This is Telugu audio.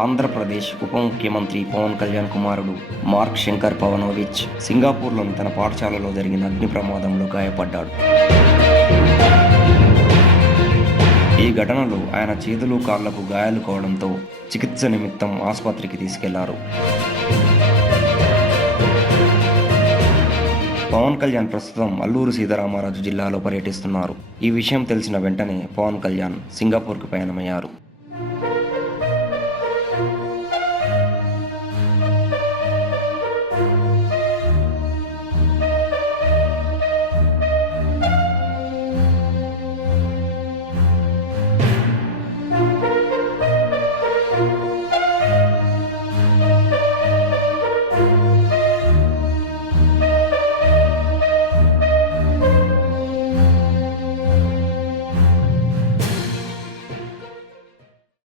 ఆంధ్రప్రదేశ్ ఉప ముఖ్యమంత్రి పవన్ కళ్యాణ్ కుమారుడు మార్క్ శంకర్ పవనోవిచ్ సింగపూర్లోని తన పాఠశాలలో జరిగిన అగ్ని ప్రమాదంలో గాయపడ్డాడు. ఈ ఘటనలో ఆయన చేతులు కాళ్లకు గాయాలు కావడంతో చికిత్స నిమిత్తం ఆసుపత్రికి తీసుకెళ్లారు. పవన్ కళ్యాణ్ ప్రస్తుతం అల్లూరు సీతారామరాజు జిల్లాలో పర్యటిస్తున్నారు. ఈ విషయం తెలిసిన వెంటనే పవన్ కళ్యాణ్ సింగపూర్కు పయనమయ్యారు.